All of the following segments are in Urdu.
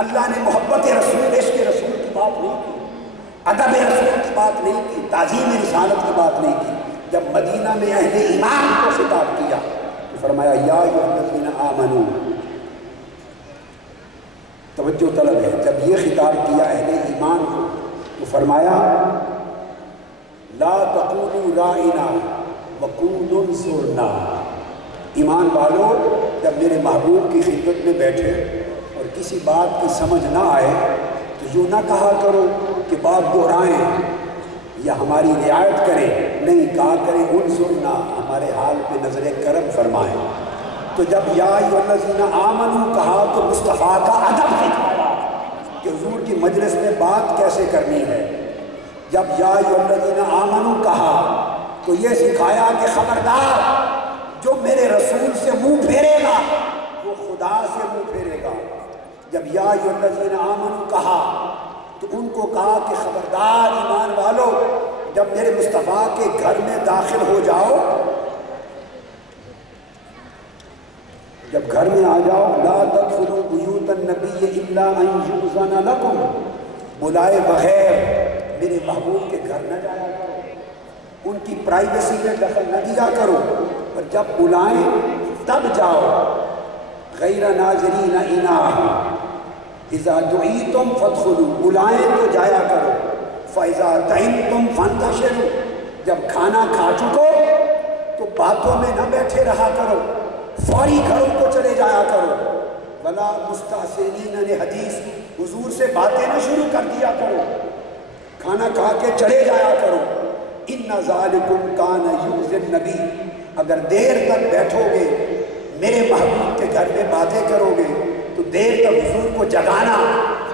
اللہ نے محبت رسول، عشق رسول کی بات نہیں کی، ادب رسول کی بات نہیں کی، تعظیم رسالت کی بات نہیں کی۔ جب مدینہ میں اہل ایمان کو خطاب کیا تو فرمایا یا ایھا الذین آمنوا، توجہ طلب ہے، جب یہ خطاب کیا اہل ایمان کو تو فرمایا لا تقولوا رائنا وقولوا انظرنا۔ ایمان والو، جب میرے محبوب کی خدمت میں بیٹھے اور کسی بات کی سمجھ نہ آئے تو یوں نہ کہا کرو کہ بات دہرائیں یا ہماری رعایت کریں، نہیں کہا کریں انظرنا، ہمارے حال پہ نظر کرم فرمائیں۔ تو جب یا ایھا الذین آمنوا کہا تو مصطفیٰ کا ادب سکھایا کہ حضور کی مجلس میں بات کیسے کرنی ہے۔ جب یا ایھا الذین آمنوا کہا تو یہ سکھایا کہ خبردار جو میرے رسول سے منہ پھیرے گا وہ خدا سے منہ پھیرے گا۔ جب یا ایھا الذین آمنوا کہا تو ان کو کہا کہ خبردار ایمان والو، جب میرے مصطفیٰ کے گھر میں داخل ہو جاؤ، جب گھر میں آ جاؤ، لا تدخلوا بیوت النبی الا ان یؤذن لکم، بلائے بغیر میرے محبوب کے گھر نہ جایا کرو، ان کی پرائیویسی میں دخل نہ دیا کرو، اور جب بلائیں تب جاؤ، غیر ناظرین اناہ، اذا دعیتم فادخلوا، بلائیں تو جایا کرو، فاذا طعمتم فانتشروا، جب کھانا کھا چکو تو باتوں میں نہ بیٹھے رہا کرو، فوری گھروں کو چلے جایا کرو، ولا مستأثرین لحدیث، حضور سے باتیں نہ شروع کر دیا کرو، کھانا کھا کے چلے جایا کرو۔ ان ذالکم کان یؤذی النبی، اگر دیر تک بیٹھو گے میرے محبوب کے گھر میں باتیں کرو گے تو دیر تک حضور کو جگانا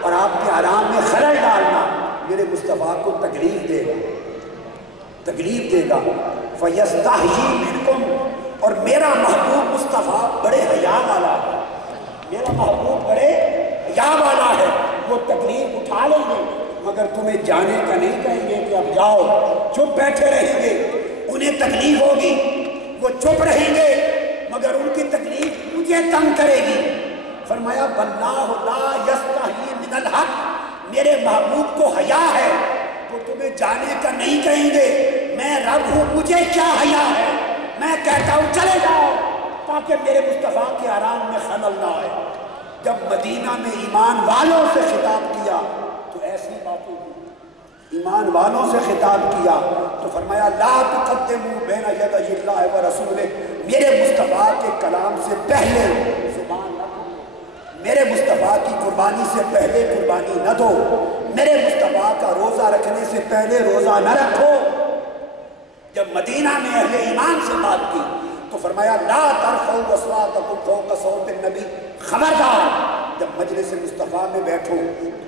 اور آپ کے آرام میں خلل ڈالنا میرے مصطفیٰ کو تکلیف دے گا، تکلیف دے گا۔ فَيَسْتَحْيِي مِنْكُمْ، اور میرا محبوب مصطفیٰ بڑے حیا والا ہے، میرا محبوب بڑے حیا والا ہے، وہ تکلیف اٹھا لیں گے مگر تمہیں جانے کا نہیں کہیں گے کہ اب جاؤ، چپ بیٹھے رہیں گے، انہیں تکلیف ہوگی، وہ چپ رہیں گے مگر ان کی تکلیف مجھے تنگ کرے گی۔ فرمایا واللہ لا یستحیی من الحق، میرے محبوب کو حیا ہے، وہ تمہیں جانے کا نہیں کہیں گے، میں رب ہوں، مجھے کیا حیا ہے، میں کہتا ہوں چلے جاؤ تاکہ میرے مصطفیٰ کے آرام میں خلل نہ آئے۔ جب مدینہ میں ایمان والوں سے خطاب کیا تو ایسی باتیں ہوئی، ایمان والوں سے خطاب کیا تو فرمایا لا تقدموا بین یدی اللہ ورسولہ، میرے مصطفیٰ کے کلام سے پہلے زبان نہ کھولو، میرے مصطفیٰ کی قربانی سے پہلے قربانی نہ دو، میرے مصطفیٰ کا روزہ رکھنے سے پہلے روزہ نہ رکھو۔ جب مدینہ میں اہل ایمان سے بات کی تو فرمایا لا ترفعوا اصواتکم فوق صوت النبی، خبردار جب مجلس مصطفیٰ میں بیٹھو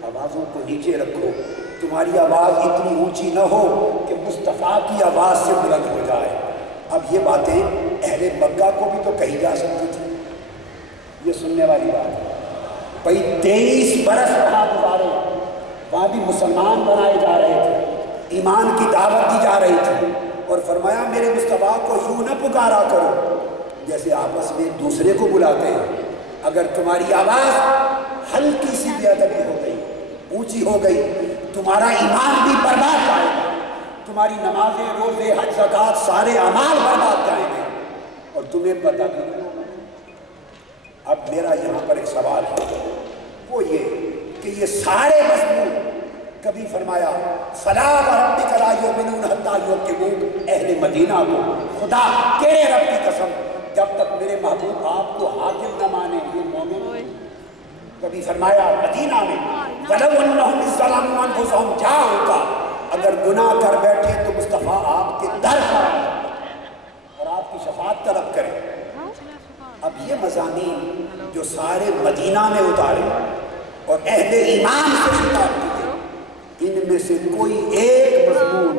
آوازوں کو نیچے رکھو، تمہاری آواز اتنی اونچی نہ ہو کہ مصطفیٰ کی آواز سے بلند ہو جائے۔ اب یہ باتیں اہل مکہ کو بھی تو کہی جا سکتی تھی، یہ سننے والی بات ہے۔ بھئی 23 برس وہاں گزارے، وہاں بھی مسلمان بنائے جا رہے تھے، ایمان کی دعوت دی جا رہی تھی، اور فرمایا میرے مصطفیٰ کو یوں نہ پکارا کرو جیسے آپس میں ایک دوسرے کو بلاتے ہیں، اگر تمہاری آواز ہلکی سی بے ادبی ہو گئی، اونچی ہو گئی، تمہارا ایمان بھی برباد جائے گا، تمہاری نمازیں، روزے، حج، زکوٰۃ سارے اعمال برباد جائیں گے اور تمہیں پتہ بھی نہیں ہوگا۔ اب میرا یہاں پر ایک سوال ہے، وہ یہ کہ یہ سارے مضمون کبھی فرمایا فلا وربک لا یؤمنون حتی یحکموک، اہل مدینہ کو خدا تیرے رب کی قسم جب تک میرے محبوب آپ کو حاکم نہ مانے یہ مومن۔ کبھی فرمایا مدینہ میں وَلَوْ أَنَّهُمْ إِذْ ظَلَمُوا أَنفُسَهُمْ جَاءُوكَ، اگر گناہ کر بیٹھے تو مصطفیٰ آپ کے در پر اور آپ کی شفاعت طلب کرے۔ اب یہ مضامین جو سارے مدینہ میں اتارے اور اہل ایمان سے خطاب کیے، ان میں سے کوئی ایک مضمون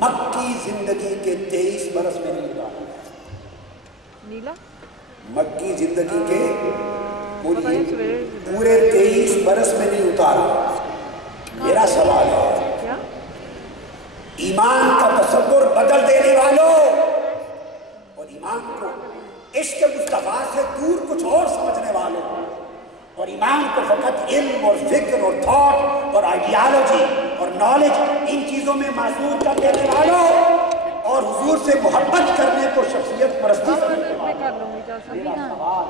مکی زندگی کے 23 برس میں نہیں اتارا، مکی زندگی کے پورے 23 برس میں نہیں اتارا۔ میرا سوال ہے ایمان کا تصور بدل دینے والوں اور ایمان کو عشق مصطفیٰ سے دور کچھ اور سمجھنے والوں، اور ایمان کو فقط علم اور فکر اور تھاٹ اور آئیڈیالوجی اور نالج ان چیزوں میں محدود کر دینے والوں اور حضور سے محبت کرنے کو شخصیت پرستی سمجھنے والوں، میرا سوال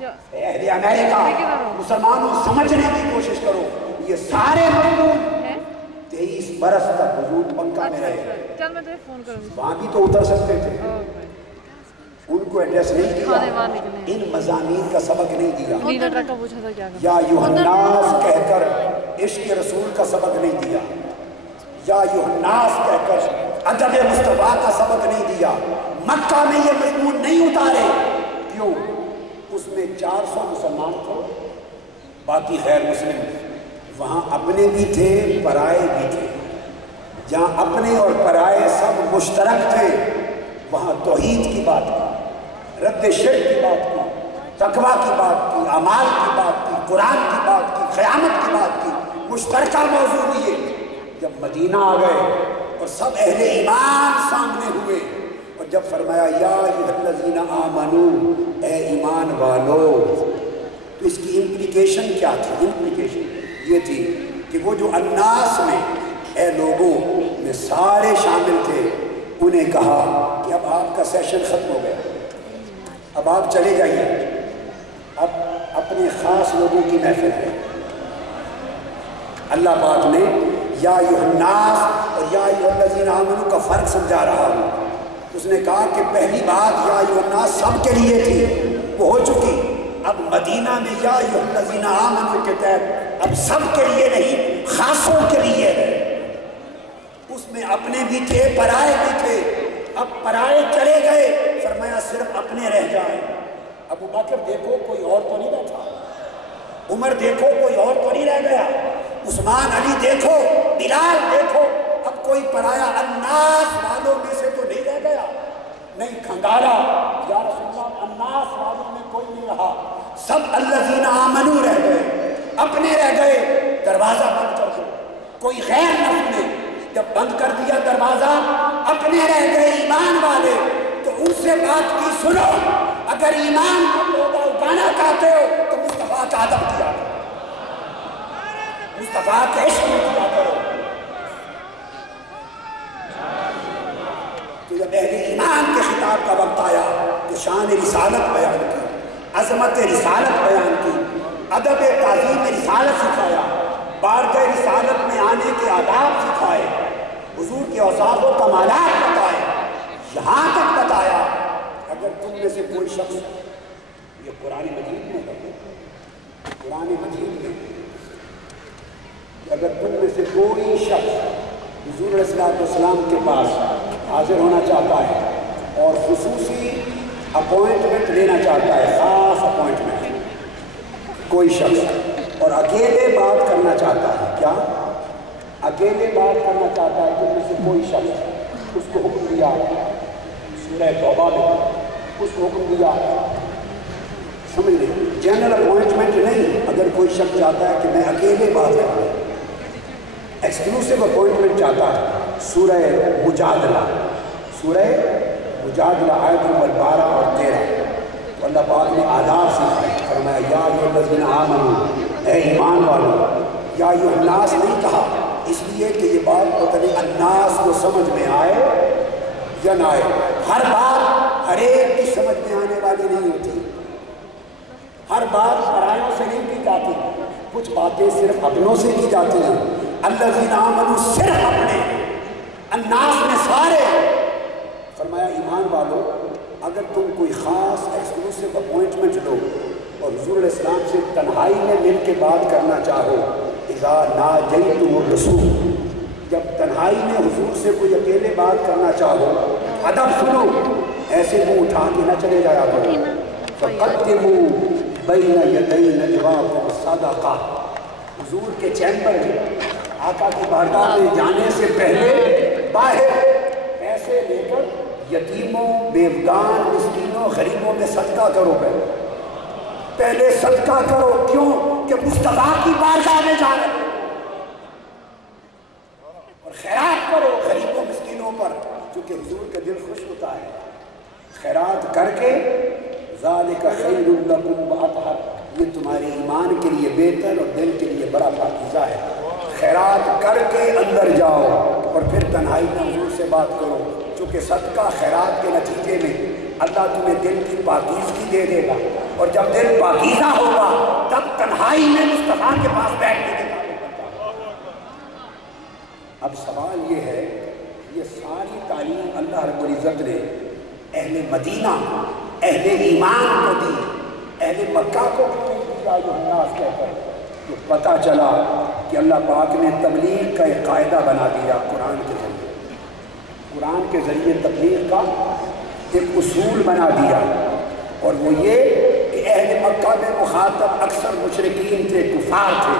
ہے اہل امریکہ مسلمانوں سمجھنے کی کوشش کرو، یہ سارے مظلوم 23 برس تک حضور مکہ میں رہے، وہاں بھی تو اتر سکتے تھے، ان کو ایڈریس نہیں کیا، ان مضامین کا سبق نہیں دیا، یا یوحناس کہہ کر عشق رسول کا سبق نہیں دیا، یا یوحناس کہہ کر ادب مصطفیٰ کا سبق نہیں دیا، مکہ میں یہ مضمون نہیں اتارے، کیوں؟ اس میں 400 مسلمان تھے، باقی غیر مسلم، وہاں اپنے بھی تھے پرائے بھی تھے، جہاں اپنے اور پرائے سب مشترک تھے وہاں توحید کی بات کی، رد شرک کی بات کی، تقویٰ کی بات کی، اعمال کی بات کی، قرآن کی بات کی، قیامت کی بات کی، مشترکہ موضوع لیے۔ جب مدینہ آ گئے اور سب اہل ایمان سامنے ہوئے اور جب فرمایا یا ایھا الذین آمنو، اے ایمان والو، تو اس کی امپلیکیشن کیا تھی؟ امپلیکیشن یہ تھی کہ وہ جو الناس میں اے لوگوں میں سارے شامل تھے، انہیں کہا کہ اب آپ کا سیشن ختم ہو گیا، اب آپ چلے جائیے، اب اپنے خاص لوگوں کی محفل ہے۔ اللہ پاک نے یا ایھا الناس اور یا ایھا الذین آمنو کا فرق سمجھا رہا ہوں۔ اس نے کہا کہ پہلی بات یا ایھا الناس سب کے لیے تھی، وہ ہو چکی، اب مدینہ میں یا ایھا الذین آمنو کے تحت اب سب کے لیے نہیں، خاصوں کے لیے ہے۔ اس میں اپنے بھی تھے پرائے بھی تھے، اب پرائے چلے گئے، فرمایا صرف اپنے رہ جائیں۔ ابو بکر دیکھو کوئی اور تو نہیں بیٹھا، عمر دیکھو کوئی اور تو نہیں رہ گیا، عثمان علی دیکھو، بلال دیکھو، اب کوئی پرایا الناس والوں میں سے تو نہیں رہ گیا، نہیں کھنگارا یا رسول اللہ الناس والوں میں کوئی نہیں رہا، سب الذین آمنو رہ گئے، اپنے رہ گئے، دروازہ بند کر دو، کوئی غیر نہ سنے۔ جب بند کر دیا دروازہ، اپنے رہ گئے ایمان والے، تو ان سے بات کی سنو، اگر ایمان کو پودا اگانا چاہتے ہو تو مصطفیٰ کا ادب کیا کرو، مصطفیٰ کے عشق میں کیا کرو۔ تو جب اہل ایمان کے خطاب کا وقت آیا تو شان رسالت بیان کی، عظمت رسالت بیان کی، ادب تعظیم رسالت سکھایا، بارگاہ رسالت میں آنے کے آداب سکھائے، حضور کے اوصاف و کمالات بتائے، یہاں تک بتایا اگر تم میں سے کوئی شخص، یہ قرآن مجید میں ہے، قرآن مجید میں اگر تم میں سے کوئی شخص حضور علیہ السلام کے پاس حاضر ہونا چاہتا ہے اور خصوصی اپوائنٹمنٹ لینا چاہتا ہے، خاص اپوائنٹمنٹ، کوئی شخص اور اکیلے بات کرنا چاہتا ہے، کیا اکیلے بات کرنا چاہتا ہے، تم میں سے کوئی شخص، اس کو حکم دیا سورہ توبہ میں، اس کو حکم دیا، سمجھ لیں جنرل اپوائنٹمنٹ نہیں، اگر کوئی شخص چاہتا ہے کہ میں اکیلے بات کروں، ایکسکلوسیو اپوائنٹمنٹ چاہتا ہے، سورہ مجادلہ، سورہ مجادلہ آیت نمبر 12 اور 13، تو اللہ پاک نے آداب سکھائے، فرمایا یا ایھا الذین آمنو، اے ایمان والو، یا ایھا الناس نہیں کہا اس لیے کہ یہ بات پتہ نہیں الناس کو سمجھ میں آئے یا نہ آئے، ہر بات ہر ایک کی سمجھ میں آنے والی نہیں ہوتی، ہر بات پرایوں سے نہیں کی جاتی، کچھ باتیں صرف اپنوں سے کی جاتی ہیں، الذین آمنو صرف اپنے، الناس میں سارے۔ فرمایا ایمان والو اگر تم کوئی خاص ایکسکلوسیو اپوائنٹمنٹ لو اور حضور علیہ السلام سے تنہائی میں مل کے بات کرنا چاہو، اذا ناجیتم الرسول، جب تنہائی میں حضور سے کوئی اکیلے بات کرنا چاہو، ادب سنو، ایسے منہ اٹھا کے نہ چلے جایا کرو، فقدموا بین یدی نجواکم صدقہ، حضور کے چیمبر میں، آقا کی بارگاہ میں جانے سے پہلے باہر پیسے لے کر یتیموں، بیوگان، مسکینوں، غریبوں میں صدقہ کرو، پہلے صدقہ کرو، کیوں کہ مصطفیٰ کی بارگاہ میں جا رہے ہو، اور خیرات کرو غریبوں مسکینوں پر، کیونکہ حضور کا دل خوش ہوتا ہے، خیرات کر کے ذالک خیر لکم واطہر، یہ تمہارے ایمان کے لیے بہتر اور دل کے لیے بڑا پاکیزہ ہے۔ خیرات کر کے اندر جاؤ اور پھر تنہائی میں حضور سے بات کرو، چونکہ صدقہ خیرات کے نتیجے میں اللہ تمہیں دل کی پاکیزگی دے دے گا، اور جب دل پاکیزہ ہوگا تب تنہائی میں مصطفیٰ کے پاس بیٹھنے کے قابل بنتا ہے۔ اب سوال یہ ہے، یہ ساری تعلیم اللہ رب العزت نے اہل مدینہ، اہل ایمان کو دی، اہل مکہ کو کیوں دیا یوحناس کہہ کر؟ تو پتہ چلا کہ اللہ پاک نے تبلیغ کا ایک قاعدہ بنا دیا قرآن کے ذریعے، قرآن کے ذریعے تبلیغ کا ایک اصول بنا دیا، اور وہ یہ کہ اہل مکہ میں مخاطب اکثر مشرکین تھے، کفار تھے۔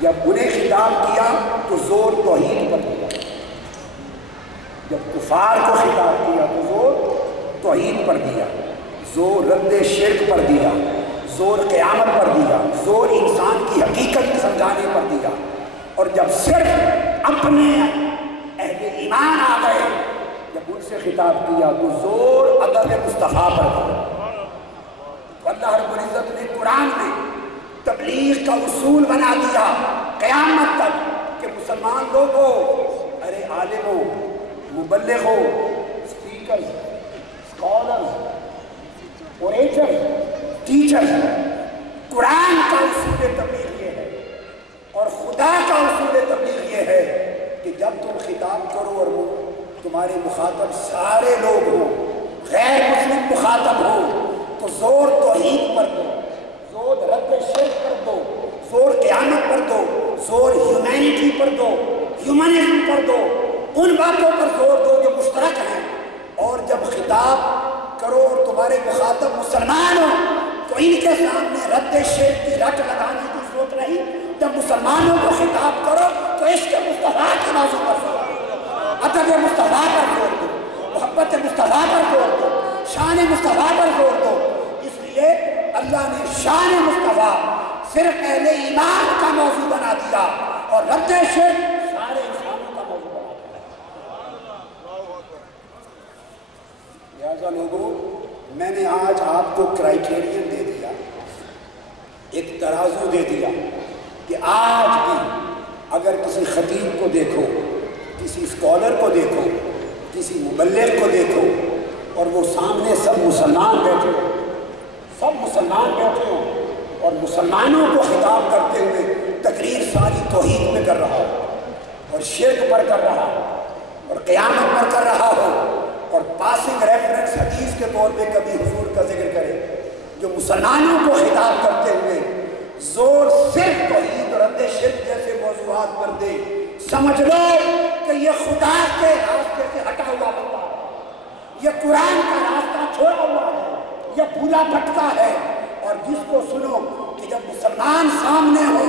جب انہیں خطاب کیا تو زور توحید پر دیا، جب کفار کو خطاب کیا تو زور توحید پر دیا، زور رد شرک پر دیا، زور قیامت پر دیا، زور انسان کی حقیقت سمجھانے پر دیا، اور جب صرف اپنے اہل ایمان آ گئے، جب ان سے خطاب کیا تو زور ادب مصطفیٰ پر دیا۔ تو اللہ رب العزت نے قرآن میں تبلیغ کا اصول بنا دیا قیامت تک کہ مسلمان لوگوں، ارے عالموں، مبلغوں، اسپیکرز، اسکالرز، اوریٹرز، ٹیچرز، قرآن کا اصول تبلیغ یہ ہے، اور خدا کا اصول تبلیغ یہ ہے کہ جب تم خطاب کرو اور وہ تمہارے مخاطب سارے لوگ ہوں، غیر مسلم مخاطب ہوں، تو زور توحید پر دو، زور رد شرک پر دو، زور قیامت پر دو، زور ہیومینٹی پر دو، ہیومنزم پر دو، ان باتوں پر زور دو جو مشترک ہیں۔ اور جب خطاب کرو اور تمہارے مخاطب مسلمان ہوں تو ان کے سامنے رد شرک کی رٹ لگانے کی ضرورت نہیں۔ جب مسلمانوں کو خطاب کرو تو عشق مصطفیٰ کے موضوع پر زور دو، ادب مصطفیٰ پر زور دو، محبت مصطفیٰ پر زور دو، شان مصطفیٰ پر زور دو۔ اس لیے اللہ نے شان مصطفیٰ صرف اہل ایمان کا موضوع بنا دیا اور رد شرک سارے انسانوں کا موضوع بنا دیا۔ لہٰذا لوگوں، میں نے آج آپ کو کرائیٹیرین دے دیا، ایک ترازو دے دیا کہ آج بھی اگر کسی خطیب کو دیکھو، کسی اسکالر کو دیکھو، کسی مبلغ کو دیکھو، اور وہ سامنے سب مسلمان بیٹھے ہو، سب مسلمان بیٹھے ہوں اور مسلمانوں کو خطاب کرتے ہوئے تقریر ساری توحید میں کر رہا ہو، اور شرک پر کر رہا ہو، اور قیامت پر کر رہا ہو، اور پاسنگ ریفرنس حدیث کے طور پہ کبھی حضور کا ذکر کرے، جو مسلمانوں کو خطاب کرتے ہوئے زور صرف توحید اور رد شرک جیسے موضوعات پر دے، سمجھ لو کہ یہ خدا کے راستے سے ہٹا ہوا بندہ ہے، یہ قرآن کا راستہ چھوڑا ہوا ہے، یہ بھولا بھٹکا ہے۔ اور جس کو سنو کہ جب مسلمان سامنے ہو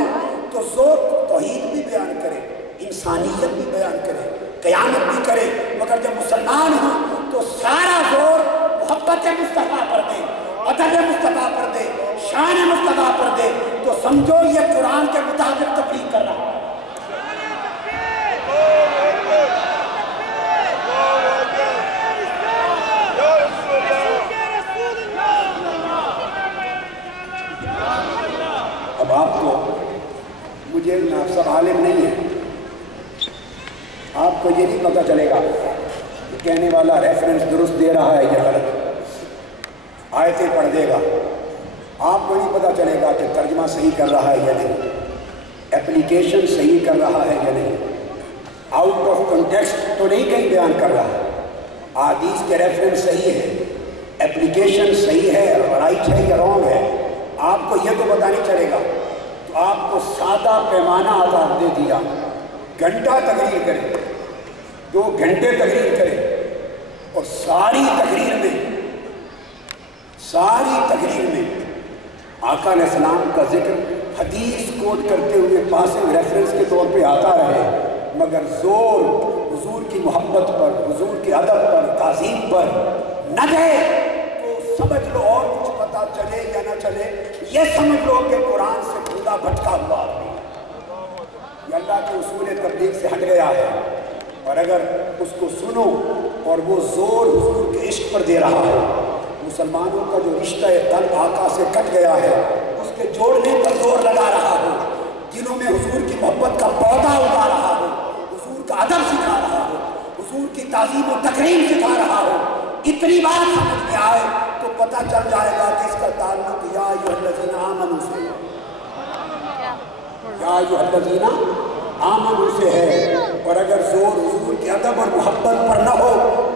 تو زور توحید بھی بیان کرے، انسانیت بھی بیان کرے، قیامت بھی کرے، مگر جب مسلمان ہو تو سارا زور محبت مصطفیٰ پر دے، ادب مصطفیٰ پر دے، شان مصطفیٰ پر دے، تو سمجھو یہ قرآن کے مطابق تبلیغ کر رہا ہے۔ اب آپ کو، مجھے آپ سب عالم نہیں ہیں، آپ کو یہ نہیں پتہ چلے گا کہ کہنے والا ریفرنس درست دے رہا ہے یا غلط، آیتیں پڑھ دے گا، آپ کو نہیں پتہ چلے گا کہ ترجمہ صحیح کر رہا ہے یا نہیں، اپلیکیشن صحیح کر رہا ہے یا نہیں، آؤٹ آف کنٹیکسٹ تو نہیں کہیں بیان کر رہا ہے، حدیث کے ریفرنس صحیح ہے، اپلیکیشن صحیح ہے، رائٹ ہے یا رانگ ہے، آپ کو یہ تو پتہ نہیں چلے گا۔ تو آپ کو سادہ پیمانہ عذاب دے دیا، گھنٹہ تقریر کرے، 2 گھنٹے تقریر کرے، اور ساری تقریر میں آقا علیہ السلام کا ذکر حدیث کوٹ کرتے ہوئے پاسنگ ریفرنس کے طور پہ آتا رہے، مگر زور حضور کی محبت پر، حضور کے ادب پر، تعظیم پر نہ دے، تو سمجھ لو اور کچھ پتہ چلے یا نہ چلے، یہ سمجھ لو کہ قرآن سے بھولا بھٹکا ہوا آدمی یہ اللہ کے اصول تبلیغ سے ہٹ گیا ہے۔ اور اگر اس کو سنو اور وہ زور حضور کے عشق پر دے رہا ہے، مسلمانوں کا جو رشتہ قلب آقا سے کٹ گیا ہے، اس کے جوڑنے پر زور لگا رہا ہو، جنہوں میں حضور کی محبت کا پودا اگا رہا ہو، حضور کا ادب سکھا رہا ہو، حضور کی تعظیم و تکریم سکھا رہا ہو، اتنی بات سمجھ میں آئے تو پتہ چل جائے گا کہ اس کا تعلق یا ایھا الذین آمنوا سے ہے، یا ایھا الذین آمنوا سے ہے۔ اور اگر زور حضور کے ادب اور محبت پر نہ ہو،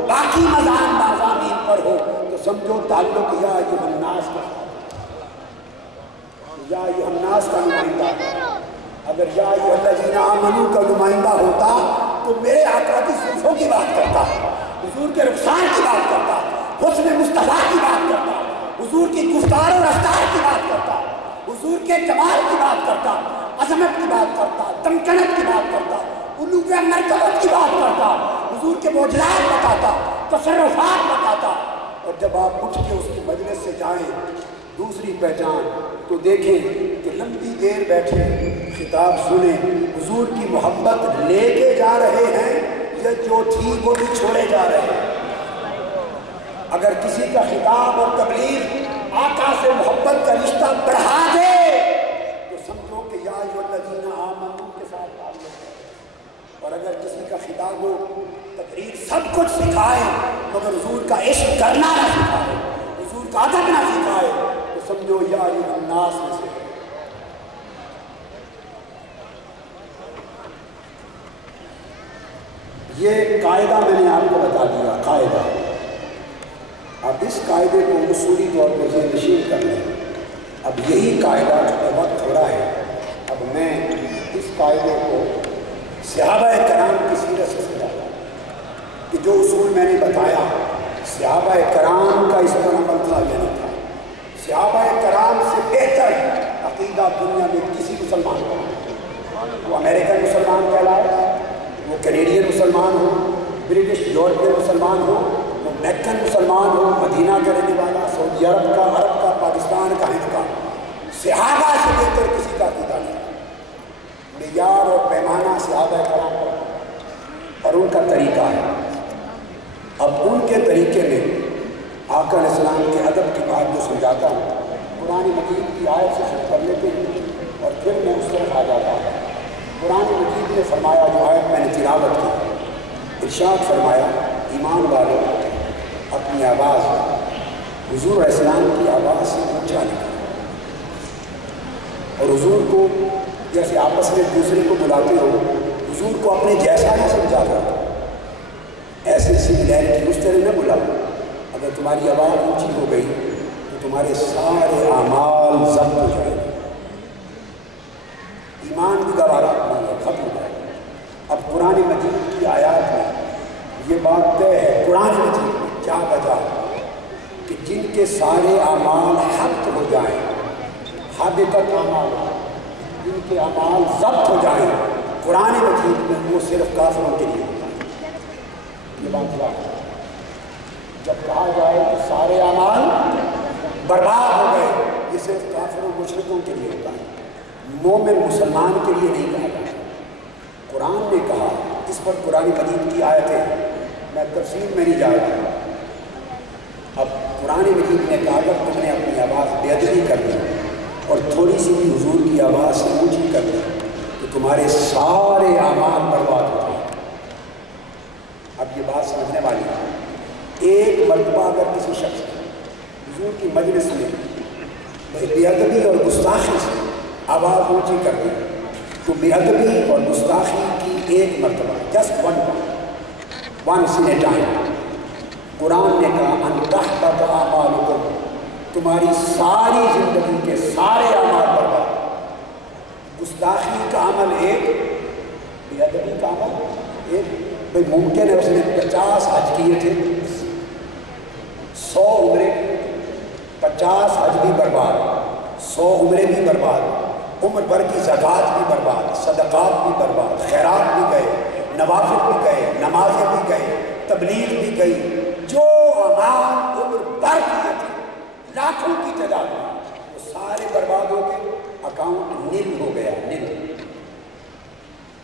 باقی مضامین پر ہو، تو سمجھو تعلق یا ایھا الناس کا، یا ایھا الناس کا نمائندہ ہے۔ اگر یا ایھا الذین آمنوا کا نمائندہ ہوتا تو میرے آقا کی زلفوں کی بات کرتا، حضور کے رخسار کی بات کرتا، حسن مصطفیٰ کی بات کرتا، حضور کی گفتار و رفتار کی بات کرتا، حضور کے جمال کی بات کرتا، عظمت کی بات کرتا، تمکنت کی بات کرتا، علو مرتبت کی بات کرتا، حضور کے معجزات بتاتا، تصرفات بتاتا۔ اور جب آپ اٹھ کے اس کی مجلس سے جائیں، دوسری پہچان تو دیکھیں کہ لمبی دیر بیٹھے خطاب سنیں، حضور کی محبت لے کے جا رہے ہیں یا جو تھی وہ بھی چھوڑے جا رہے ہیں۔ اگر کسی کا خطاب اور تبلیغ آقا سے محبت کا رشتہ بڑھا دے تو سمجھو کہ یا ایھا الذین آمنوا کے ساتھ تعلق ہے، اور اگر کسی کا خطاب و تقریر سب کچھ سکھائے مگر حضور کا عشق کرنا نہ سکھائے، حضور کا ادب نہ سکھائے، تو سمجھو یا ایھا الناس میں سے ہے۔ یہ قاعدہ میں نے آپ کو بتا دیا، قاعدہ۔ اب اس قاعدے کو اصولی طور پر ذہن نشین کر لیں۔ اب یہی قاعدہ چونکہ وقت تھوڑا ہے، اب میں اس قاعدے کو صحابہ کرام کی سیرت سے سمجھاتا ہوں کہ جو اصول میں نے بتایا صحابہ کرام کا اس پر عمل تھا یا نہیں تھا۔ صحابہ کرام سے بہتر عقیدہ دنیا میں کسی مسلمان کو، وہ امریکن مسلمان کہلائے، وہ کینیڈین مسلمان ہو، برٹش یورپین مسلمان ہو، وہ میکن مسلمان ہو، مدینہ کا رہنے والا، سعودی عرب کا، پاکستان کا، ہند کا، صحابہ سے بہتر کسی کا عقیدہ نہیں۔ معیار اور پیمانہ صحابہ کرام پر اور ان کا طریقہ ہے۔ اب ان کے طریقے میں آقا علیہ السلام کے ادب کی بات جو سمجھاتا ہوں، قرآن مجید کی آیت سے شروع کر لیتے ہیں اور پھر میں اس طرف آ جاتا ہوں۔ قرآن مجید نے فرمایا، جو آیت میں نے تلاوت کی، ارشاد فرمایا، ایمان والوں اپنی آواز حضور علیہ السلام کی آواز سے اونچا نکالو، اور حضور کو جیسے آپس میں دوسرے کو بلاتے ہو، حضور کو اپنے جیسا نہ سمجھا کرو، ایسے سملیرٹی اس طرح نہ بلاؤ۔ اگر تمہاری آواز اونچی ہو گئی تو تمہارے سارے اعمال ضبط ہو جائیں گے، ایمان بھی گوارا ختم ہو جائے گا۔ اب قرآن مجید کی آیات میں یہ بات طے ہے، قرآن مجید میں کیا وجہ کہ جن کے سارے اعمال حبط ہو جائیں، حابطت اعمال، جن کے اعمال ضبط ہو جائیں، قرآن مجید میں وہ صرف کافروں کے لیے ہوتا ہے۔ یہ بات کیا ہے؟ جب کہا جائے کہ سارے اعمال برباد ہو گئے، یہ صرف کافروں مشرکوں کے لیے ہوتا ہے، مومن مسلمان کے لیے نہیں کہا جاتا۔ قرآن نے کہا، اس پر قرآن مجید کی آیتیں، میں تفصیل میں نہیں جا رہا۔ اب قرآن مجید نے کہا اگر تم نے اپنی آواز بے ادبی کر دی اور تھوڑی سی بھی حضور کی آواز سے اونچی کر دی تو تمہارے سارے اعمال برباد ہو جائیں۔ اب یہ بات سمجھنے والی ہے، ایک مرتبہ اگر کسی شخص نے حضور کی مجلس میں بے ادبی اور گستاخی سے آواز اونچی کر دی تو بے ادبی اور گستاخی کی ایک مرتبہ، just once in a time, قرآن نے کہا ان تحبط اعمالکم، تمہاری ساری زندگی کے سارے اعمال برباد۔ گستاخی کا عمل ایک، بے ادبی کا عمل ایک۔ بھئی ممکن ہے اس نے 50 حج کیے تھے، 100 عمرے، 50 حج بھی برباد، 100 عمرے بھی برباد، عمر بھر کی زکوٰۃ بھی برباد، صدقات بھی برباد، خیرات بھی گئے، نوافل بھی گئے، نمازیں بھی گئے، تبلیغ بھی گئی، جو اعمال عمر بھر کیے تھے لاکھوں کی تعداد میں، وہ سارے برباد ہو گئے، اکاؤنٹ نل ہو گیا، نل۔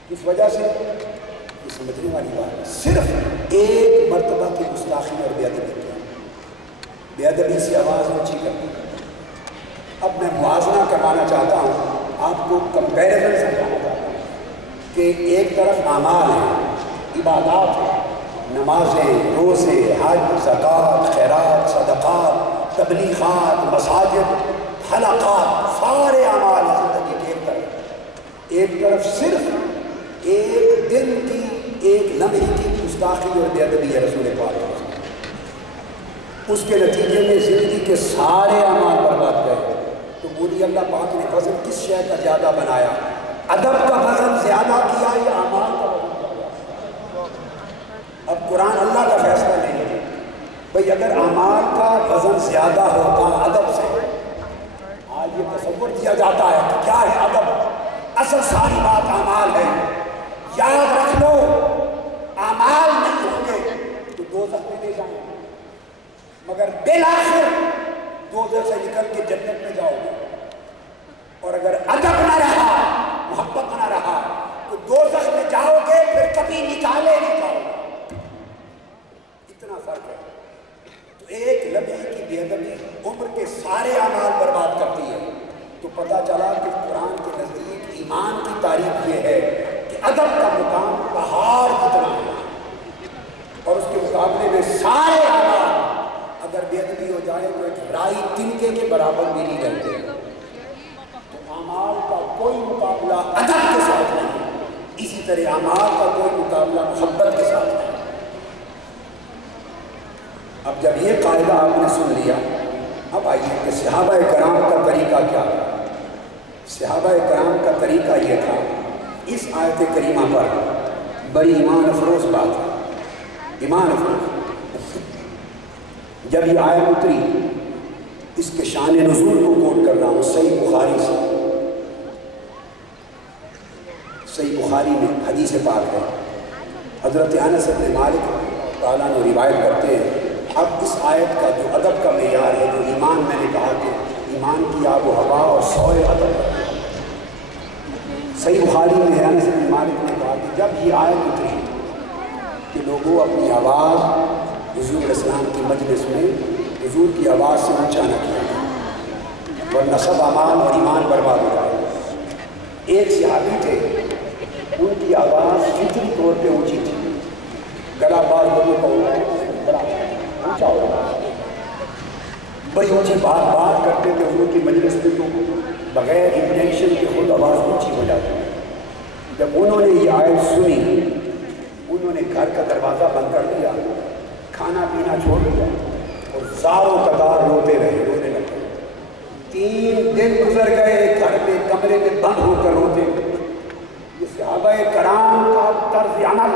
کس وجہ سے؟ یہ سمجھنے والی بات ہے، صرف ایک مرتبہ کی گستاخی اور بے ادبی کی، بے ادبی سے آواز اونچی کر دی۔ اب میں موازنہ کروانا چاہتا ہوں، آپ کو کمپیریزن سمجھانا چاہتا ہوں کہ ایک طرف اعمال ہیں، عبادات ہیں، نمازیں، روزے، حج، زکوٰۃ، خیرات، صدقات، تبلیغات، مساجد، حلقات، سارے اعمال ہیں زندگی کے ایک طرف صرف ایک دن کی ایک لمحے کی گستاخی اور بے ادبی ہے رسول پاک، اس کے نتیجے میں زندگی کے سارے اعمال برباد گئے۔ تو بولی اللہ پاک نے وزن کس شے کا زیادہ بنایا؟ ادب کا وزن زیادہ کیا یا اعمال کا وزن زیادہ؟ اب قرآن اللہ کا فیصلہ نہیں ہے بھئی، اگر اعمال کا وزن زیادہ ہوتا ادب سے، آج یہ تصور کیا جاتا ہے کہ کیا ہے ادب، اصل ساری بات اعمال ہے۔ یاد رکھ لو، اعمال نہیں ہوں گے تو دوزخ میں لے جائیں گے، مگر بالآخر دوزخ سے نکل کے جنت میں جاؤ گے۔ اور اگر ادب نہ رہا، محبت نہ رہا تو دوزخ میں جاؤ گے، پھر کبھی نکالے نہیں جاؤ گے۔ اتنا فرق ہے۔ تو ایک لمحے کی بے ادبی عمر کے سارے اعمال برباد کرتی ہے۔ تو پتہ چلا کہ قرآن کے نزدیک ایمان کی تعریف یہ ہے کہ ادب کا مقام پہاڑ کتنا ہے، اور اس کے مقابلے میں سارے اعمال اگر بے ادبی ہو جائے تو ایک رائی تنکے کے برابر بھی نہیں رہتے۔ تو اعمال کا کوئی مقابلہ ادب کے ساتھ نہیں، اسی طرح اعمال کا کوئی مقابلہ محبت کے ساتھ نہیں۔ اب جب یہ قاعدہ آپ نے سن لیا، اب آئیے کہ صحابہ کرام کا طریقہ کیا تھا۔ صحابہ کرام کا طریقہ یہ تھا، اس آیت کریمہ پر بڑی ایمان افروز بات ہے، ایمان افروز۔ جب یہ آیت اتری، اس کے شان نزول کو کوٹ کر رہا ہوں صحیح بخاری سے۔ صحیح بخاری میں حدیث پاک ہے، حضرت انس بن مالک تعالیٰ نے روایت کرتے ہیں۔ اب اس آیت کا جو ادب کا معیار ہے، جو ایمان، میں نے کہا کہ ایمان کی آب و ہوا اور سوئے ادب، صحیح بخاری میں انس بن مالک نے کہا کہ جب یہ آیت اتری کہ لوگوں اپنی آواز حضور علیہ السلام کی مجلس میں حضور کی آواز سے اونچا نہ کیا ورنہ سب اعمال اور ایمان برباد ہو جائے۔ ایک صحابی تھے، ان کی آواز فطری طور پہ اونچی تھی، گلا بعض لوگوں کا بڑا اونچا ہو رہا، بڑی اونچی بات کرتے تھے حضور کی مجلس میں، تو بغیر انٹینشن کے خود آواز اونچی ہو جاتی۔ جب انہوں نے یہ آیت سنی، انہوں نے گھر کا دروازہ بند کر دیا، کھانا پینا چھوڑ دیا اور زاروں قطار روتے رہے، رونے لگے۔ 3 دن گزر گئے گھر میں کمرے میں بند ہو کر روتے۔ یہ صحابہ کرام کا طرز عمل،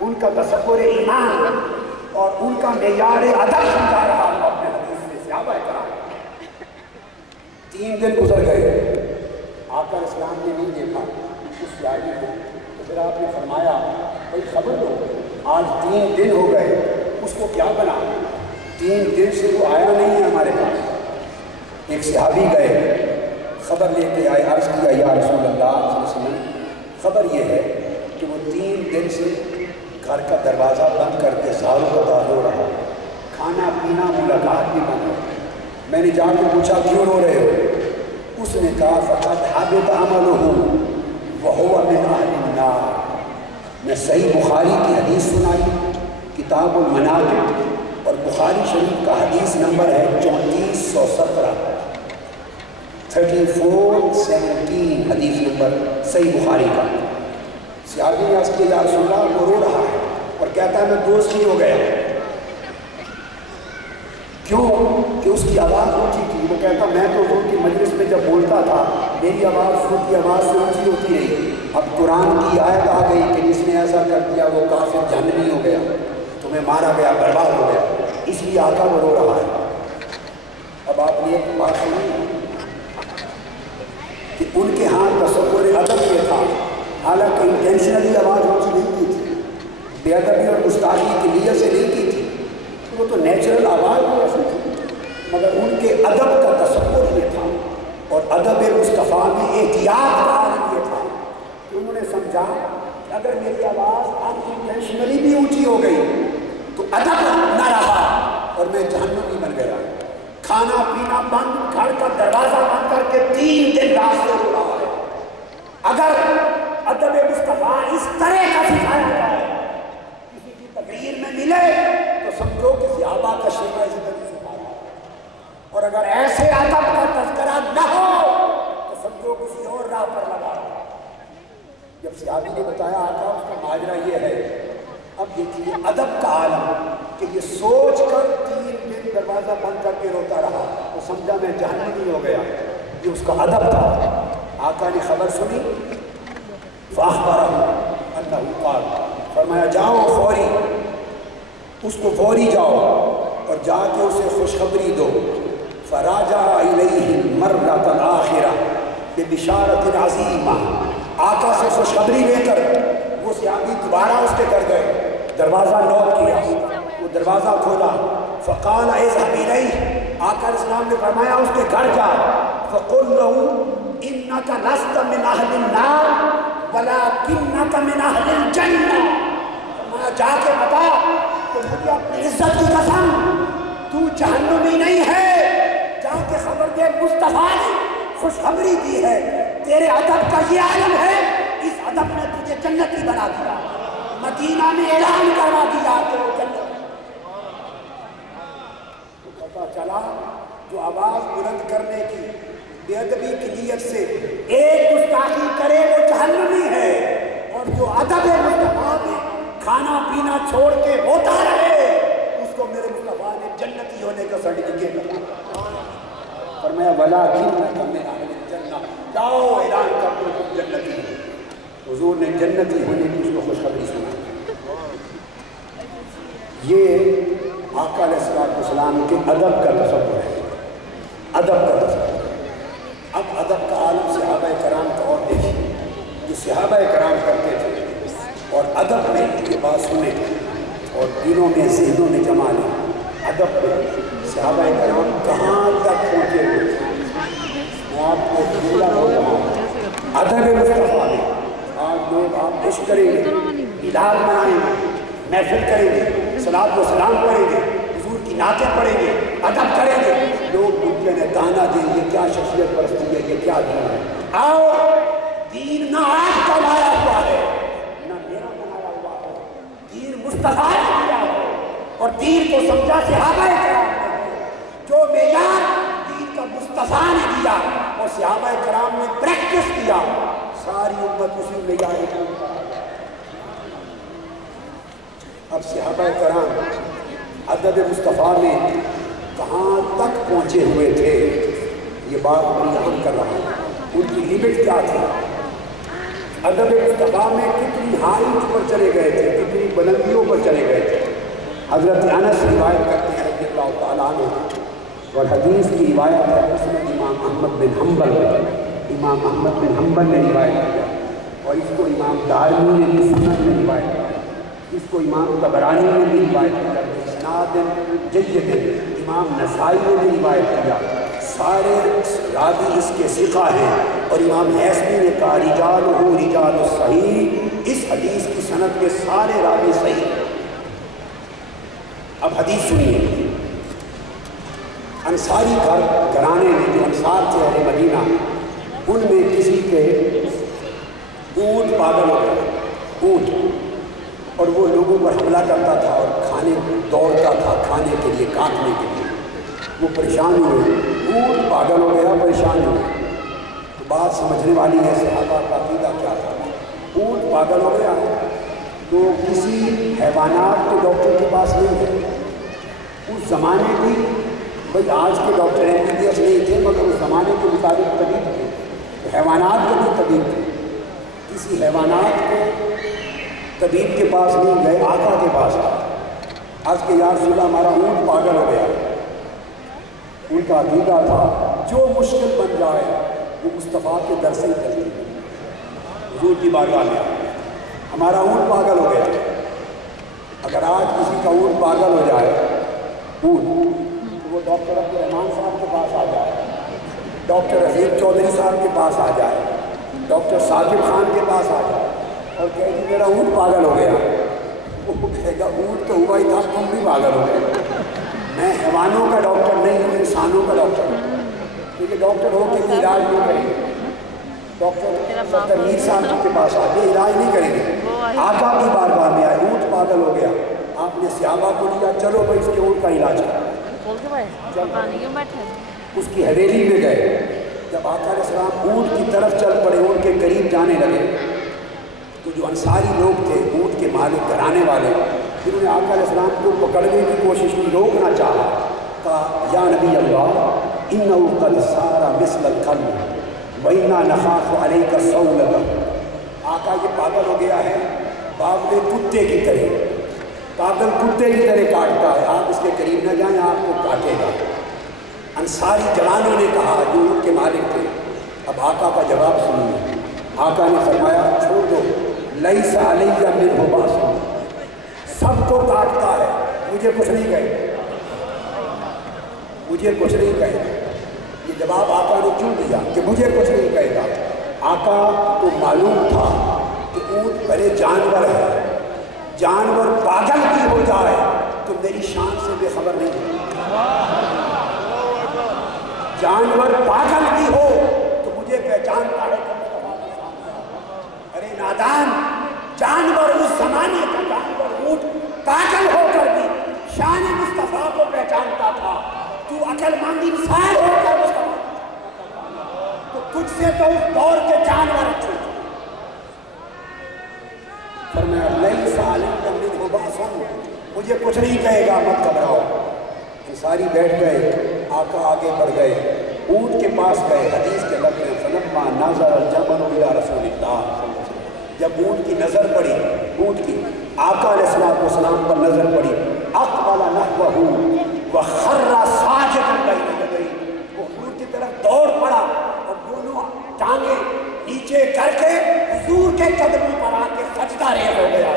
ان کا تصور ایمان اور ان کا معیار ادب سمجھا رہا ہوں اپنے حدیث سے۔ صحابہ کرام 3 دن گزر گئے، آقا اسلام نے نہیں دیکھا اس صحابی کو، تو پھر آپ نے فرمایا بھائی خبر دو، آج 3 دن ہو گئے، اس کو کیا بنا؟ 3 دن سے وہ آیا نہیں ہے ہمارے پاس۔ ایک صحابی گئے، خبر لے کے آئے، عرض کیا یا رسول اللہ صلی اللہ علیہ وسلم، خبر یہ ہے کہ وہ 3 دن سے گھر کا دروازہ بند کر کے زاروں قطار رو رہا، کھانا پینا ملاقات بھی بند ہو۔ میں نے جا کے پوچھا کیوں رو رہے ہو؟ اس نے کہا فقط حبط عملہ وہو من اہل النار۔ میں صحیح بخاری کی حدیث سنائی، کتاب المناقب، اور بخاری شریف کا حدیث نمبر ہے 3417، 3417 حدیث نمبر صحیح بخاری کا۔ صحابی نے عرض کیا یا رسول اللہ، وہ رو رہا ہے اور کہتا ہے میں دوست نہیں ہو گیا۔ کیوں؟ کہ اس کی آواز اونچی تھی۔ وہ کہتا میں تو حضور کی مجلس میں جب بولتا تھا میری آواز حضور کی آواز سے اونچی ہوتی رہی، اب قرآن کی آیت آ گئی کہ جس نے ایسا کر دیا وہ کافر جہنمی ہو گیا، تمہیں مارا گیا، برباد ہو گیا، اس لیے آقا وہ رو رہا ہے۔ اب آپ نے ایک بات سنی کہ ان کے ہاں تصور ادب یہ تھا، حالانکہ انٹینشنلی آواز اونچی نہیں کی تھی، بے ادبی اور گستاخی کی نیت سے نہیں کی تھی، وہ تو نیچرل آواز بھی ایسی تھی، مگر ان کے ادب کا تصور یہ تھا، اور ادب مصطفیٰ میں احتیاط کا عالم یہ تھا کہ انہوں نے سمجھا کہ اگر میری آواز انٹینشنلی بھی اونچی ہو گئی تو ادب نہ رہا اور میں جہنمی بن گیا۔ کھانا پینا بند، گھر کا دروازہ بند کر کے 3 دن راستے ہو رہا ہے۔ اگر ادب مصطفیٰ اس طرح کا سکھایا جائے کسی کی تقریر میں ملے تو سمجھو کہ صحابہ کا شیوہ زندگی سکھایا ہے، اور اگر ایسے ادب کا تذکرہ نہ ہو تو سمجھو کسی اور راہ پر لگا۔ جب صحابی نے بتایا آقا اس کا ماجرا یہ ہے، اب دیکھیے ادب کا عالم کہ یہ سوچ کر 3 دن دروازہ بند کر کے روتا رہا تو سمجھا میں جہنمی ہو گیا، یہ اس کا ادب تھا۔ آقا نے خبر سنی، فَأَخْبَرَهُ أَنَّهُ قَالَ، فرمایا جاؤ فوری، اس کو فوری جاؤ اور جا کے اسے خوشخبری دو۔ فَرَاجَعَ إِلَيْهِ الْمَرَّةَ الْآخِرَةَ بِبِشَارَةٍ عَظِيمَةٍ، آقا سے خوشخبری لے کر وہ صحابی دوبارہ اس کے گھر گئے، دروازہ نوک کیا، وہ دروازہ کھولا۔ فقال اذهب إليه، آقا علیہ السلام نے فرمایا اس کے گھر جا، فقل له إنك لست من أهل النار ولكنك من أهل الجنة، فرمایا جا کے بتا کہ مجھے اپنی عزت کی قسم تو جہنمی نہیں ہے، جا کے خبر دے مصطفیٰ نے خوشخبری دی ہے، تیرے ادب کا یہ عالم ہے، اس ادب نے تجھے جنتی بنا دیا، مدینہ میں اعلان کروا دیا کہ وہ جنت۔ تو پتہ چلا جو آواز بلند کرنے کی بے ادبی کی نیت سے ایک گستاخی کرے وہ جہنمی ہے، اور جو ادب مصطفیٰ میں کھانا پینا چھوڑ کے ہوتا رہے اس کو میرے مصطفیٰ نے جنتی ہونے کا سرٹیفکیٹ دیا۔ فرمایا وَلَٰكِنَّكَ مِنْ أَهْلِ الْجَنَّةِ، جاؤ اعلان کر دو تم جنتی ہو۔ حضور نے جنتی ہونے کی اس کو خوشخبری سنا۔ یہ آقا علیہ السلام کے ادب کا تصور ہے، ادب کا تصور۔ اب ادب کا عالم صحابہ کرام کا اور دیکھیں، جو صحابہ کرام کرتے تھے اور ادب میں یہ بات سنے اور دلوں میں ذہنوں میں جما لیں۔ ادب میں صحابہ کرام کہاں تک پہنچے ہوئے، میں آپ کو بولا ہو رہا ہوں ادب مصطفیٰ میں۔ آج لوگ آپ عشق کریں گے، میلاد منائیں گے، محفل کریں گے، صلاۃ و سلام پڑھیں گے، حضور کی نعتیں پڑھیں گے، ادب کریں گے، لوگ ممکن ہے تانا دیں گے کیا شخصیت پرستی ہے، یہ کیا دین ہے۔ آؤ، دین نہ آج کا لایا ہوا ہے نہ میرا بنایا ہوا ہے، دین مصطفیٰ نے دیا ہے، اور دین کو سمجھا صحابہ کرام نے، جو معیار دین کا مصطفیٰ نے دیا اور صحابہ کرام نے پریکٹس کیا، ساری امت اسی معیار کو۔ اب صحابہ کرام ادب مصطفیٰ میں کہاں تک پہنچے ہوئے تھے، یہ بات بڑی اہم کر رہا ہوں۔ ان کی لیمٹ کیا تھی، ادب مصطفیٰ میں کتنی ہائٹ پر چلے گئے تھے، کتنی بلندیوں پر چلے گئے تھے۔ حضرت انس روایت کرتے ہیں رضی اللہ تعالیٰ عنہ، اور حدیث کی روایت ہے مسند امام احمد بن حنبل، امام احمد بن حنبل نے روایت کیا، اور اس کو امام دارمی نے بھی سنن میں روایت کیا، اس کو امام طبرانی نے بھی روایت کیا، اسناد جید امام نسائی نے بھی روایت کیا، سارے راوی اس کے ثقہ ہیں، اور امام حیثمی نے کہا رجالہ رجال الصحیح، اس حدیث کی سند کے سارے راوی صحیح ہیں۔ اب حدیث سنیے، انصاری گھرانے میں جو انصار تھے اہل مدینہ، ان میں کسی کے اونٹ پاگل ہو گیا، اونٹ، اور وہ لوگوں پر حملہ کرتا تھا اور کھانے دوڑتا تھا کھانے کے لیے، کاٹنے کے لیے، وہ پریشان ہوئے، اونٹ پاگل ہو گیا، پریشان ہوئے۔ تو بات سمجھنے والی ہے صحابہ کا عقیدہ کیا تھا، اونٹ پاگل ہو گیا تو کسی حیوانات کے ڈاکٹر کے پاس نہیں گئے، اس زمانے بھی بھائی آج کے ڈاکٹر MBBS نہیں تھے، مگر اس زمانے کے مطابق طبیب تھے، تو حیوانات کے بھی طبیب تھے، کسی حیوانات کو طبیب کے پاس نہیں گئے، آقا کے پاس آج کے یا رسول اللہ ہمارا اونٹ پاگل ہو گیا۔ ان کا عقیدہ تھا جو مشکل بن جائے وہ مصطفیٰ کے در سے ہی چلتی ہے، حضور کی بارگاہ میں ہمارا اونٹ پاگل ہو گیا۔ اگر آج کسی کا اونٹ پاگل ہو جائے اونٹ، تو وہ ڈاکٹر عبدالرحمان صاحب کے پاس آ جائے، ڈاکٹر رفیق چودھری صاحب کے پاس آ جائے، ڈاکٹر ثاقب خان کے پاس آ جائے اور کہے کہ میرا اونٹ پاگل ہو گیا، وہ کہے گا اونٹ تو ہوا ہی تھا، تم بھی پاگل ہو گئے۔ میں حیوانوں کا ڈاکٹر نہیں ہوں، انسانوں کا ڈاکٹر ہوں، کیونکہ ڈاکٹر ہو کے علاج نہیں کریں گے۔ ڈاکٹر ڈاکٹر میر صاحب کے پاس آگے علاج نہیں کریں گے، آقا کی بارگاہ میں آئے، اونٹ پاگل ہو گیا، آپ نے صحابہ کو لیا، چلو بھائی اس کے اونٹ کا علاج کرو۔ اس کی حویلی میں گئے، جب آقا علیہ السلام اونٹ کی طرف چل پڑے، اونٹ کے قریب جانے لگے تو جو انصاری لوگ تھے، اونٹ کے مالک گھرانے والے، انہوں نے آقا علیہ السلام کو پکڑنے کی کوشش کی، روکنا چاہا، کہا یا نبی اللہ انہ قد صار مثل الکلب وَإِنَّا نَخَافُ عَلَيْكَ الصَّوْلَةَ۔ آقا یہ پاگل ہو گیا ہے، باغ کتے کی طرح، پاگل کتے کی طرح کاٹتا ہے، آپ اس کے قریب نہ جائیں، آپ کو کاٹے گا۔ انصاری جوانوں نے کہا جو ان کے مالک تھے۔ اب آقا کا جواب سنیے، آقا نے فرمایا چھوڑ دو، لیس علی منہ باس، سب کو کاٹتا ہے، مجھے کچھ نہیں کہے، مجھے کچھ نہیں کہے۔ یہ جواب آقا نے کیوں دیا کہ مجھے کچھ نہیں کہے گا؟ آقا کو معلوم تھا کہ اونٹ بڑے جانور ہے، جانور پاگل بھی ہو جائے تو میری شان سے بے خبر نہیں ہے، جانور پاگل بھی ہو تو مجھے پہچانتا ہے کہ مصطفیٰ کے سامنے۔ ارے نادان، جانور اس زمانے کا جانور اونٹ پاگل ہو کر بھی شان مصطفیٰ کو پہچانتا تھا، تو عقل مند انسان ہو کر مصطفیٰ تو تجھ سے تو اس دور کے جانور اچھے تھے۔ فرمایا لیس علیک منہ باس، مجھے کچھ نہیں کہے گا، مت گھبراؤ۔ انصاری بیٹھ گئے، آقا آگے بڑھ گئے، اونٹ کے پاس گئے، حدیث کے لفظ ہیں فلما نظر الجمل الی رسول اللہ، جب اونٹ کی نظر پڑی، اونٹ کی آقا علیہ السلام پر نظر پڑی، اقبل نحوہ وخر ساجدا بین یدیہ، وہ حضور کی طرف دوڑ پڑا اور دونوں ٹانگیں نیچے کر کے حضور کے قدموں پر آ کے سجدہ ریز ہو گیا،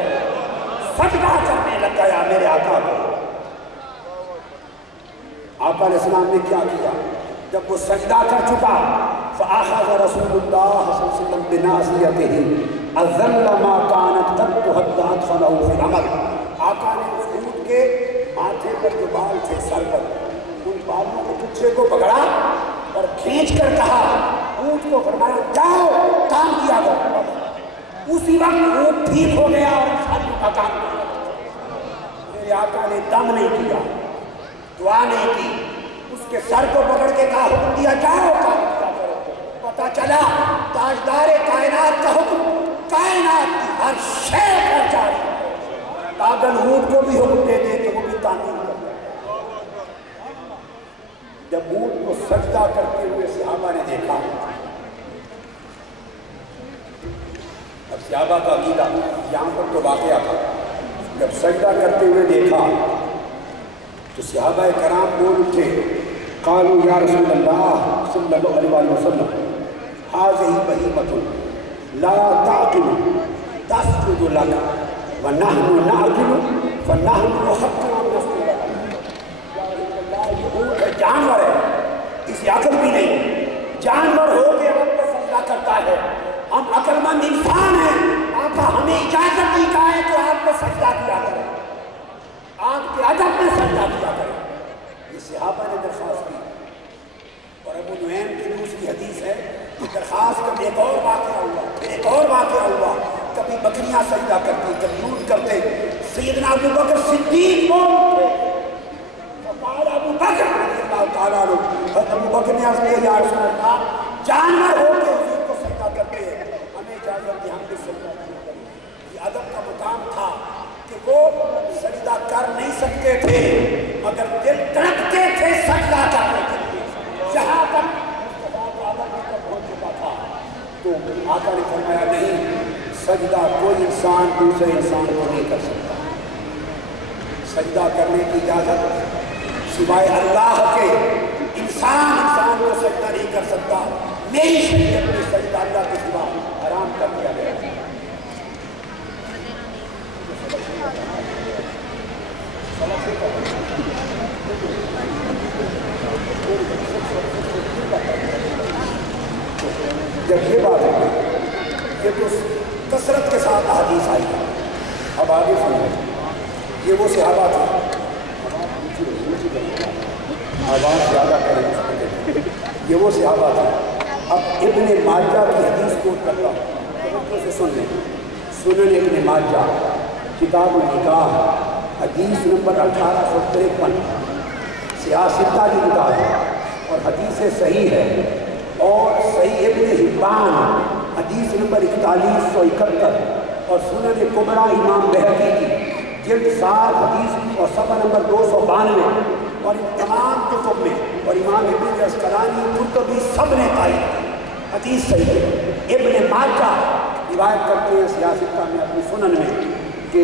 سجدہ کرنے لگ گیا میرے آقا کو۔ آقا علیہ السلام نے کیا کیا؟ جب وہ سجدہ کر چکا، فَأَخَذَ رَسُولُ اللَّهِ صلی اللہ علیہ وسلم بِنَاصِيَتِهِ أَذَلَّ مَا كَانَتْ قَدْ تُحَدَّتْ فَلَهُ فِي الْعَمَلِ۔ آقا نے اس اونٹ کے ماتھے پر جو بال تھے، سر پر، ان بالوں کے گچھے کو پکڑا اور کھینچ کر کہا، اونٹ کو فرمایا جاؤ کام کیا کرو۔ اسی وقت اونٹ ٹھیک ہو گیا اور انسانوں کا کام کیا۔ میرے آقا نے دم نہیں کیا، دعا نہیں کی، اس کے سر کو پکڑ کے کہا حکم دیا جاؤ کام کیا کرو۔ پتہ چلا تاجدار کائنات کا حکم کائنات کی ہر شے پر جاری ہے، پاگل اونٹ کو بھی حکم دے دے کہ وہ بھی تعمیر کرتا ہے۔ جب اونٹ کو سجدہ کرتے ہوئے صحابہ نے دیکھا، اب صحابہ کا عقیدہ یہاں پر تو واقعہ تھا، جب سجدہ کرتے ہوئے دیکھا تو صحابہ کرام بول اٹھے، قالوا یا رسول اللہ صلی اللہ علیہ وسلم هذه بہیمۃ لا تعقل تسجد لك ونحن نعقل فنحن احق ان نسجد لك۔ یہ اونٹ ہے، جانور ہے، اسے عقل بھی نہیں، جانور ہو کے رب کو سجدہ کرتا ہے، ہم عقل مند انسان ہیں، آقا ہمیں اجازت دی کہا ہے کہ آپ کو سجدہ کیا کریں، آپ کے ادب میں سجدہ کیا کریں۔ یہ صحابہ نے درخواست کی، اور ابو نعیم کی دوسری حدیث ہے کہ درخواست کا ایک اور واقعہ ہوا، ایک اور واقعہ ہوا، کبھی بکریاں سجدہ کرتی، کبھی اونٹ کرتے، سیدنا ابو بکر صدیق بولتے، فقال ابو بکر رضی اللہ تعالیٰ عنہ، حضرت ابو بکر نے عرض کیا یا رسول اللہ جانور ہو کے حضور کو سجدہ کرتے ہیں، ہمیں اجازت دی، ہم بھی سجدہ کریں۔ یہ ادب کا مقام تھا کہ وہ سجدہ کر نہیں سکتے تھے مگر دل تڑپتے تھے سجدہ کرنے کے لیے، جہاں تک مصطفیٰ کا ادب تک پہنچ چکا تھا۔ تو آقا نے فرمایا نہیں، سجدہ کوئی انسان دوسرے انسان کو نہیں کر سکتا، سجدہ کرنے کی اجازت سوائے اللہ کے انسان کو سجدہ نہیں کر سکتا۔ میری شریعت میں سجدہ اللہ کے سوا حرام کر دیا گیا۔ جب یہ بات ہے، یہ تو کثرت کے ساتھ حدیث آئی ہے۔ اب آگے سنیں، یہ وہ صحابہ تھے آواز زیادہ کریں. یہ وہ صحابہ تھے. اب ابن ماجہ کی حدیث کوٹ کرتا ہوں, توجہ سے سن لیں. سنن ابن ماجہ کتاب النکاح حدیث نمبر 1853, سیاستہ کی کتاب ہے اور حدیث صحیح ہے. اور صحیح ابن حبان حدیث نمبر 4171 اور سنن کبریٰ امام بہقی کی جلد 7 حدیث اور صفحہ نمبر 292 اور ان تمام کتب میں, اور امام ابن عسقلانی قرطبی سب نے پائی حدیث صحیح ہے. ابن ماجہ روایت کرتے ہیں سیاستہ میں اپنی سنن میں کہ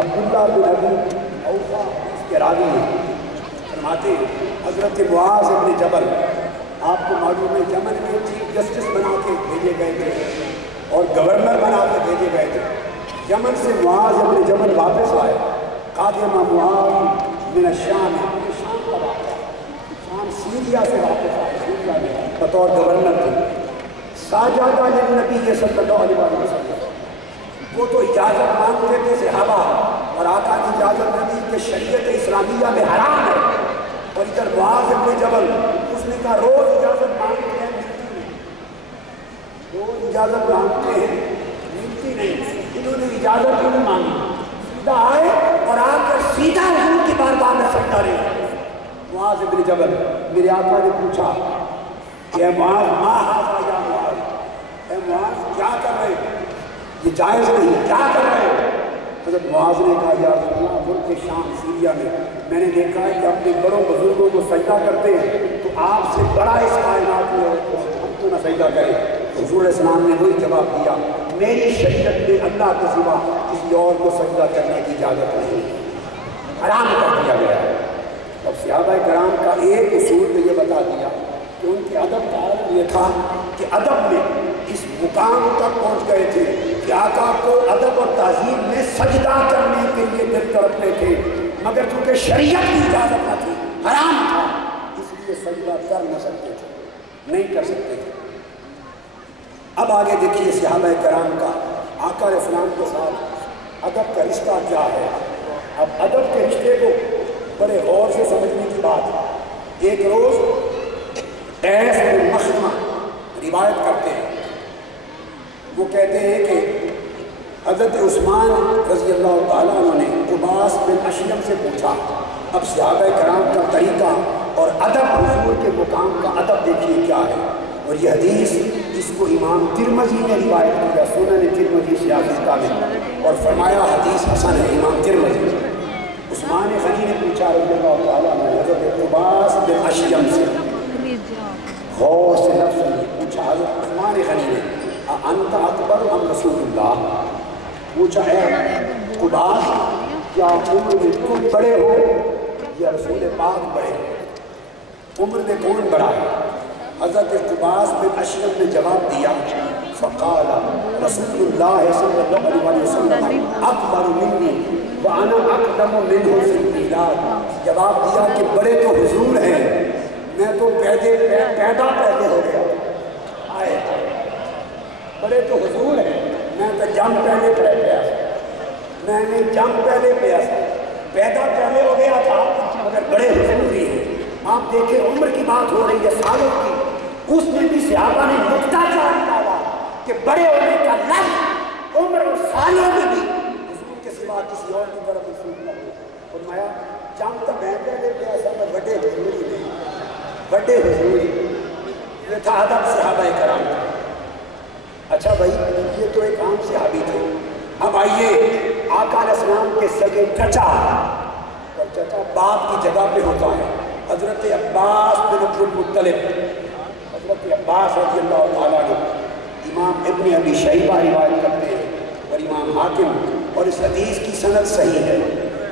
عبداللہ بن ابی اوفا اس کے راوی ہیں. فرماتے حضرت معاذ ابن جبل, آپ کو معلوم ہے یمن میں چیف جسٹس بنا کے بھیجے گئے تھے اور گورنر بنا کے بھیجے گئے تھے. یمن سے معاذ ابن جبل واپس آئے. قادم معاذ من الشام, شام کا واقعہ, شام سیریا سے واپس آئے, سیریا میں بطور گورنر تھے. ساجدہ للنبی صلی اللہ علیہ وسلم, وہ تو اجازت مانگتے تھے صحابہ, اور آقا کی اجازت نہیں کہ شریعت اسلامیہ میں حرام ہے. اور ادھر معاذ ابن جبل, اس نے کہا روز اجازت مانگتے ہیں ملتی نہیں, روز اجازت مانگتے ہیں ملتی نہیں. انہوں نے اجازت کیوں نہیں مانگی, سیدھا آئے اور آ کر سیدھا حضور کی بارگاہ میں سجدہ رہے. معاذ ابن جبل, میرے آقا نے پوچھا کہ اے معاذ ما ھذا یا معاذ, اے معاذ کیا کر رہے, یہ جائز نہیں, کیا کر رہے ہو؟ حضرت معاذ نے کہا یا رسول اللہ, ملک شام سیریا میں نے دیکھا ہے کہ اپنے بڑوں بزرگوں کو سجدہ کرتے ہیں, تو آپ سے بڑا اس کائنات میں ہم تو نہ سجدہ کریں. حضور علیہ السلام نے وہی جواب دیا, میری شریعت میں اللہ کے سوا کسی اور کو سجدہ کرنے کی اجازت نہیں, حرام کر دیا گیا ہے. اب صحابہ کرام کا ایک اصول میں یہ بتا دیا کہ ان کے ادب کا عالم یہ تھا کہ ادب میں اس مقام تک پہنچ گئے تھے کہ آقا کو ادب اور تہذیب میں سجدہ کرنے کے لیے دل تڑپتے تھے, مگر چونکہ شریعت کی اجازت نہ تھی, حرام تھا, اس لیے سجدہ کر نہ سکتے تھے, نہیں کر سکتے تھے. اب آگے دیکھیے صحابہ کرام کا آقا علیہ السلام کے ساتھ ادب کا رشتہ کیا ہے. اب ادب کے رشتے کو بڑے غور سے سمجھنے کی بات ہے. ایک روز قیس بن مخرمہ روایت کرتے ہیں, وہ کہتے ہیں کہ حضرت عثمان رضی اللہ تعالیٰ عنہ نے قباس بن اشیم سے پوچھا. اب صحابہ کرام کا طریقہ اور ادب, حضور کے مقام کا ادب دیکھیے کیا ہے. اور یہ حدیث اس کو امام ترمذی نے روایت کیا, سنن ترمذی سیاستہ میں, اور فرمایا حدیث حسن ہے. امام ترمذی, عثمان غنی نے پوچھا رضی اللہ تعالیٰ عنہ حضرت قباس بن اشیم سے, غور سے لفظ پوچھا حضرت عثمان غنی نے, انت اکبر ام رسول اللہ, پوچھا ہے قباس کیا عمر میں تم بڑے ہو یا رسول پاک بڑے ہو, عمر میں کون بڑا ہے؟ حضرت قباس بن اشیم نے جواب دیا, فقال رسول اللہ صلی اللہ علیہ وسلم اکبر منی وانا اقدم منہ فی المیلاد. جواب دیا کہ بڑے تو حضور ہیں, میں تو پیدا پہلے ہو گیا. آئے بڑے تو حضور ہیں, میں تو جم پہلے پیا, میں نے جم پہلے پیا, پیدا پہلے ہو گیا تھا, مگر بڑے حضور ہی ہیں. آپ دیکھیں عمر کی بات ہو رہی ہے سالوں کی, اس میں بھی صحابہ نے نکتہ جان ڈالا کہ بڑے ہونے کا لفظ عمر اور سالوں میں بھی حضور کے سوا کسی اور کی طرف رسول نہ ہو. فرمایا جم تو میں پہلے پیا سا, میں بڑے حضور ہی نہیں, بڑے حضور ہی. یہ تھا ادب صحابہ کرام کا. اچھا بھائی, یہ تو ایک عام صحابی تھے. اب آئیے آقا علیہ السلام کے سگے چچا, اور چچا باپ کی جگہ پہ ہوتا ہے, حضرت عباس بن عبد المطلب. حضرت عباس رضی اللہ تعالیٰ عنہ امام ابن ابی شیبہ روایت کرتے ہیں اور امام حاکم, اور اس حدیث کی سند صحیح ہے.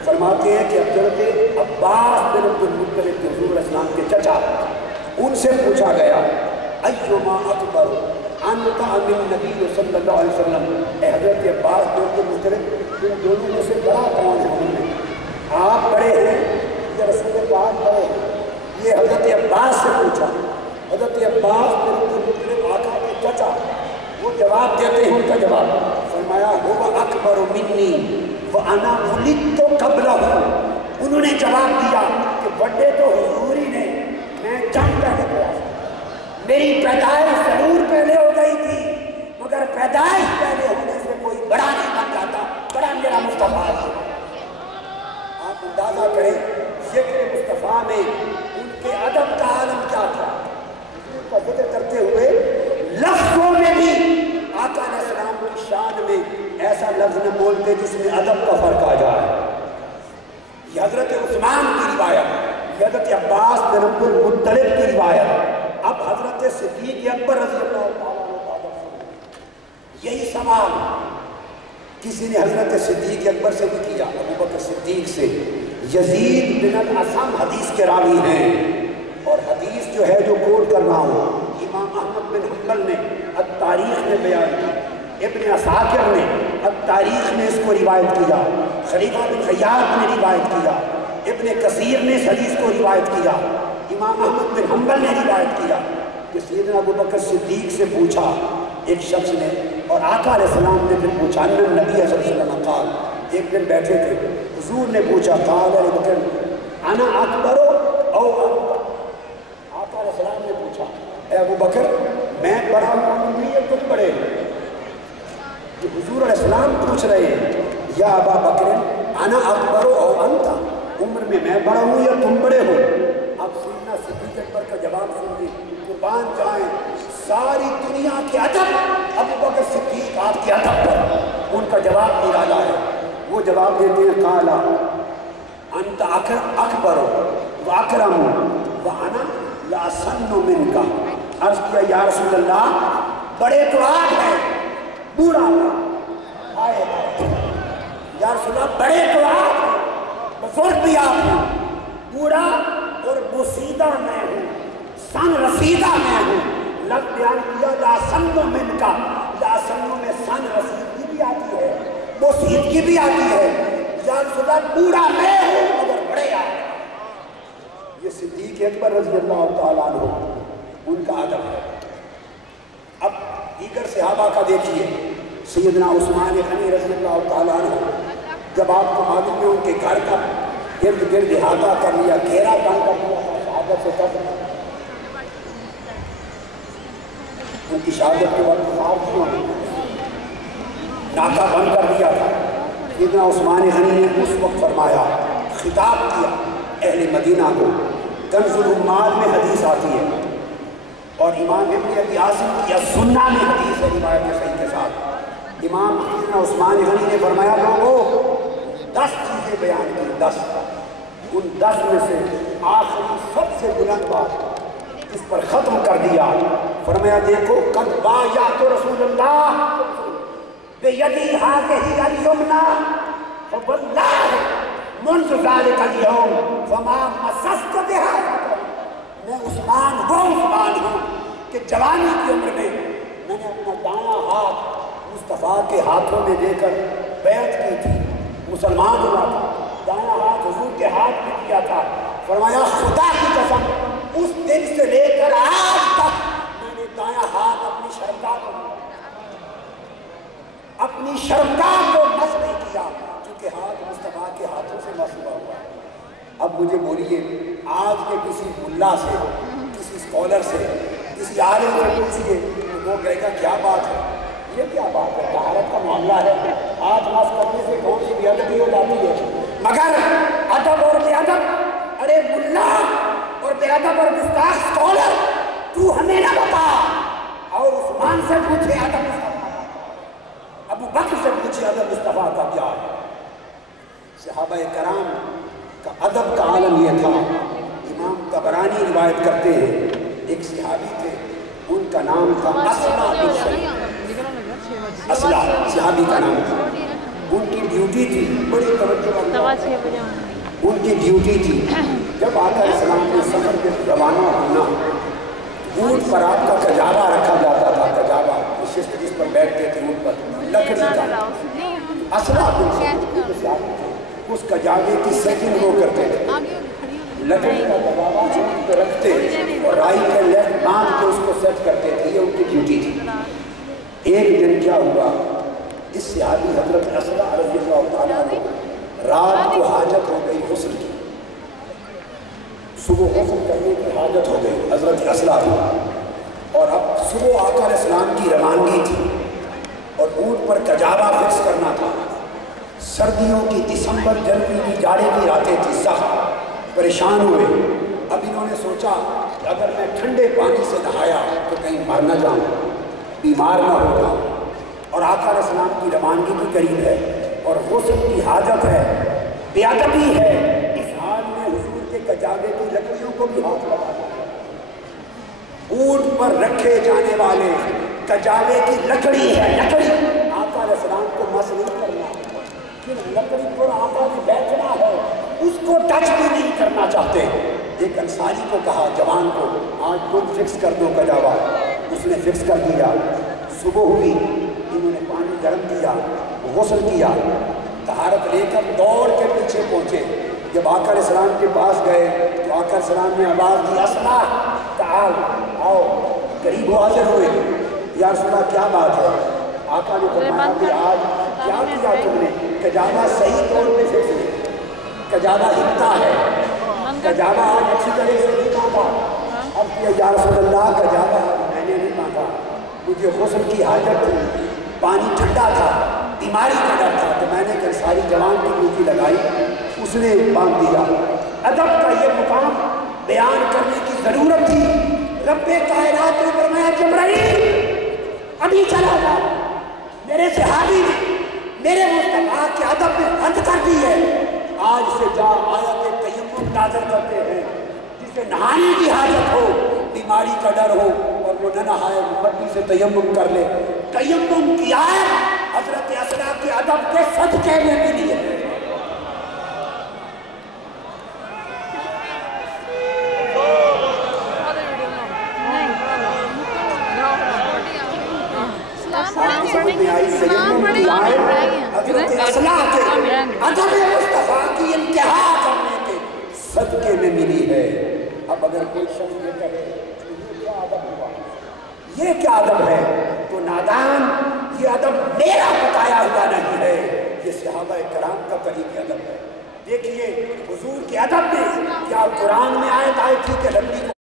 فرماتے ہیں کہ حضرت عباس بن عبد المطلب کے حضور علیہ السلام کے چچا, ان سے پوچھا گیا ایما اکبر انت ام النبی صلی اللہ علیہ وسلم, اے حضرت عباس بن عبد المطلب ان دونوں میں سے بڑا کون ہے؟ آپ بڑے ہیں یا رسول پاک بڑے ہیں؟ یہ حضرت عباس سے پوچھا. حضرت عباس بن عبد المطلب آقا کے چچا, وہ جواب دیتے ہیں, ان کا جواب فرمایا هو اکبر منی وانا ولدت قبلہ. انہوں نے جواب دیا کہ بڑے تو حضور ہی نے, میں جنگ پہلے گیا تھا، میری پیدائش ضرور پہلے ہو گئی تھی، مگر پیدائش پہلے ہونے سے کوئی بڑا نہیں بن جاتا، بڑا میرا مصطفیٰ ہے۔ آپ اندازہ کریں ذکر مصطفیٰ میں ان کے ادب کا عالم کیا تھا، ان کا ذکر کرتے ہوئے لفظوں میں بھی آقا علیہ السلام کی شان میں ایسا لفظ نہ بولتے جس میں ادب کا فرق آ جائے۔ یہ حضرت عثمان کی روایت، یہ حضرت عباس بن عبد المطلب کی روایت، اب حضرت صدیق اکبر رضی اللہ تعالیٰ عنہ۔ یہی سوال کسی نے حضرت صدیق اکبر سے بھی کیا، ابو بکر صدیق سے۔ یزید بن الاسم حدیث کے راوی ہیں، اور حدیث جو ہے جو کوٹ کر رہا ہوں امام احمد بن حنبل نے التاریخ میں بیان کی، ابن عساکر نے التاریخ میں اس کو روایت کیا، خلیفہ بن خیاط نے روایت کیا، ابن کثیر نے اس حدیث کو روایت کیا، امام احمد بن حنبل نے روایت کیا کہ سیدنا ابو بکر صدیق سے پوچھا ایک شخص نے، اور آقا علیہ السلام نے پھر پوچھا، نبی صلی اللہ علیہ وسلم قال، ایک دن بیٹھے تھے، حضور نے پوچھا قال ابو بکر انا اکبر او انت، آقا علیہ السلام نے پوچھا اے ابو بکر میں بڑا ہوں یا تم بڑے ہو؟ کہ حضور علیہ السلام پوچھ رہے ہیں یا ابا بکر انا اکبر او انت، عمر میں بڑا ہوں یا تم بڑے ہو؟ اب سیدنا صدیق اکبر کا جواب سن لی، قربان جائیں ساری دنیا کے ادب ابو بکر صدیق آپ کے ادب پر، ان کا جواب نرالا ہے۔ وہ جواب دیتے ہیں قالا انت اکبر و اکرم و انا لاسن منکا، عرض کیا یا رسول اللہ بڑے تو آپ ہیں، بوڑھا آئے یا رسول اللہ بڑے تو آپ ہیں، بزرگ بھی آپ ہیں، بوڑھا اور بوسیدہ میں ہوں، سن رسیدہ میں ہوں۔ لفظ بیان کیا لاسن منکا، لاسن میں سن رسیدگی بھی آتی ہے، بوسیدگی بھی آتی ہے، یا رسول اللہ بوڑھا میں ہوں مگر بڑے آپ۔ یہ صدیق اکبر رضی اللہ تعالیٰ عنہ ان کا ادب ہے۔ اب دیگر صحابہ کا دیکھیے، سیدنا عثمان غنی رضی اللہ تعالیٰ عنہ، جب آپ کو معلوم ہے ان کے گھر کا گرد گرد احاطہ کر لیا، گھیرا بند کر لیا تھا شہادت سے قبل، ان کی شہادت کے وقت خارجیوں نے ناکہ بند کر دیا تھا، سیدنا عثمان غنی نے اس وقت فرمایا، خطاب کیا اہل مدینہ کو۔ کنز العمال میں حدیث آتی ہے، اور امام ابن ابی عاصم کی السنہ میں حدیث ہے روایت صحیح کے ساتھ۔ امام سیدنا عثمان غنی نے فرمایا لوگوں 10 چیزیں بیان کی، 10، ان 10 میں سے آخری سب سے بلند بات اس پر ختم کر دیا، فرمایا دیکھو قد بایعت رسول اللہ بیدی ہذہ الیمنی فواللہ منذ ذلک اليوم فما مسست بها، میں عثمان وہ عثمان ہوں کہ جوانی کی عمر میں نے اپنا دایاں ہاتھ مصطفیٰ کے ہاتھوں میں دے کر بیعت کی تھی، مسلمان ہوا تھا، دایاں ہاتھ حضور کے ہاتھ میں کیا تھا، فرمایا خدا کی قسم اس دن سے لے کر آج تک میں نے دایاں ہاتھ اپنی شرمگاہ کو مس نہیں کیا، کیونکہ ہاتھ مصطفیٰ کے ہاتھوں سے مس ہوا ہوا ہے۔ اب مجھے بولیے آج کے کسی ملا سے، کسی اسکالر سے، کسی عالم سے پوچھئے تو وہ کہے گا کیا بات ہے، یہ کیا بات ہے، طہارت کا معاملہ ہے، ہاتھ مس کرنے سے کون سی بے ادبی ہو جاتی ہے؟ مگر ادب اور بے ادب، ارے ملا اور بے ادب اور گستاخ اسکالر تو ہمیں نہ بتا، اور عثمان سے پوچھے ادب مصطفیٰ، ابو بکر سے پوچھے ادب مصطفیٰ کا کیا ہے۔ صحابہ کرام کا ادب کا عالم یہ تھا۔ امام طبرانی روایت کرتے ہیں ایک صحابی تھے، ان کا نام تھا اسما بن شریک، اسلا صحابی کا نام تھا، ان کی ڈیوٹی تھی، بڑی توجہ، ان کی ڈیوٹی تھی جب آقا علیہ السلام نے سفر کے روانہ ہونا، اونٹ پر آپ کا کجاوا رکھا جاتا تھا، کجاوا نشست جس پر بیٹھتے تھے اونٹ پر، لکڑی کا، اسلا بن شریک صحابی تھے، اس کجاوے کی سیٹنگ وہ کرتے تھے، لکڑی کا کجاوا اونٹ پہ رکھتے اور رائی کے لیفٹ باندھ کے اس کو سیٹ کرتے تھے، یہ ان کی ڈیوٹی تھی۔ ایک دن کیا ہوا، اس صحابی حضرت اسلا رضی اللہ تعالیٰ عنہ رات کو حاجت ہو گئی غسل کی، صبح غسل کرنے کی حاجت ہو سردیوں کی دسمبر جنوری کی جاڑے کی راتیں تھی، سخت پریشان ہوئے۔ اب انہوں نے سوچا کہ اگر میں ٹھنڈے پانی سے نہایا تو کہیں مر نہ جاؤں، بیمار نہ ہو جاؤں، اور آقا علیہ السلام کی روانگی کی قریب ہے اور غسل کی حاجت ہے، بے ادبی ہے۔ اس حال میں حضور کے کجاوے کی لکڑیوں کو بھی ہاتھ لگا دیا۔ اونٹ پر رکھے جانے والے کجاوے کی لکڑی ہے، لکڑی آقا علیہ السلام کو مس نہیں کرنا، لکڑی پر آقا نے بیٹھنا ہے، اس کو ٹچ بھی نہیں کرنا چاہتے۔ ایک انصاری کو کہا، جوان کو، آج تم فکس کر دو کجاوا۔ اس نے فکس کر دیا۔ صبح ہوئی، انہوں نے پانی گرم کیا، غسل کیا، طہارت لے کر دوڑ کے پیچھے پہنچے۔ جب آقا علیہ السلام کے پاس گئے تو آقا علیہ السلام نے آواز دی، اسما تعال، آؤ۔ قریب حاضر ہوئے، یا رسول اللہ کیا بات ہے؟ آقا نے فرمایا کہ آج کیا کیا تم نے؟ کجاوا صحیح طور پہ فکس نہیں، کجاوا ہلتا ہے، کجاوا آج اچھی طرح سے نہیں مانگا۔ اب کیا یا رسول اللہ کجاوا میں نے نہیں مانگا، مجھے غسل کی حاجت تھی، پانی ٹھنڈا تھا، بیماری کا ڈر تھا، تو میں نے کہ ساری جوان کی ڈیوٹی لگائی، اس نے باندھ دیا۔ ادب کا یہ مقام بیان کرنے کی ضرورت تھی۔ رب کائنات نے فرمایا جبرائیل ابھی چلا جا، میرے صحابی نے میرے مصطفیٰ کے ادب میں حد کر دی ہے، آج سے جا آیت تیمم نازل کرتے ہیں، جسے نہانے کی حاجت ہو، بیماری کا ڈر ہو اور وہ نہ نہائے، مٹی سے تیمم کر لے۔ تیمم کی آیت حضرت اسرا کے ادب کے صدقے میں ملی ہے۔ حضرت اسرا کے ادب مصطفیٰ کی انتہا کرنے کے صدقے میں ملی ہے۔ اب اگر کوئی شخص یہ کہے یہ کیا ادب ہوا، یہ کیا ادب ہے، تو نادان، یہ ادب میرا بتایا ہوا نہیں ہے، یہ صحابہ کرام کا طریق ادب ہے۔ دیکھیے حضور کے ادب میں کیا قرآن میں آیت آئی تھی کہ لکڑی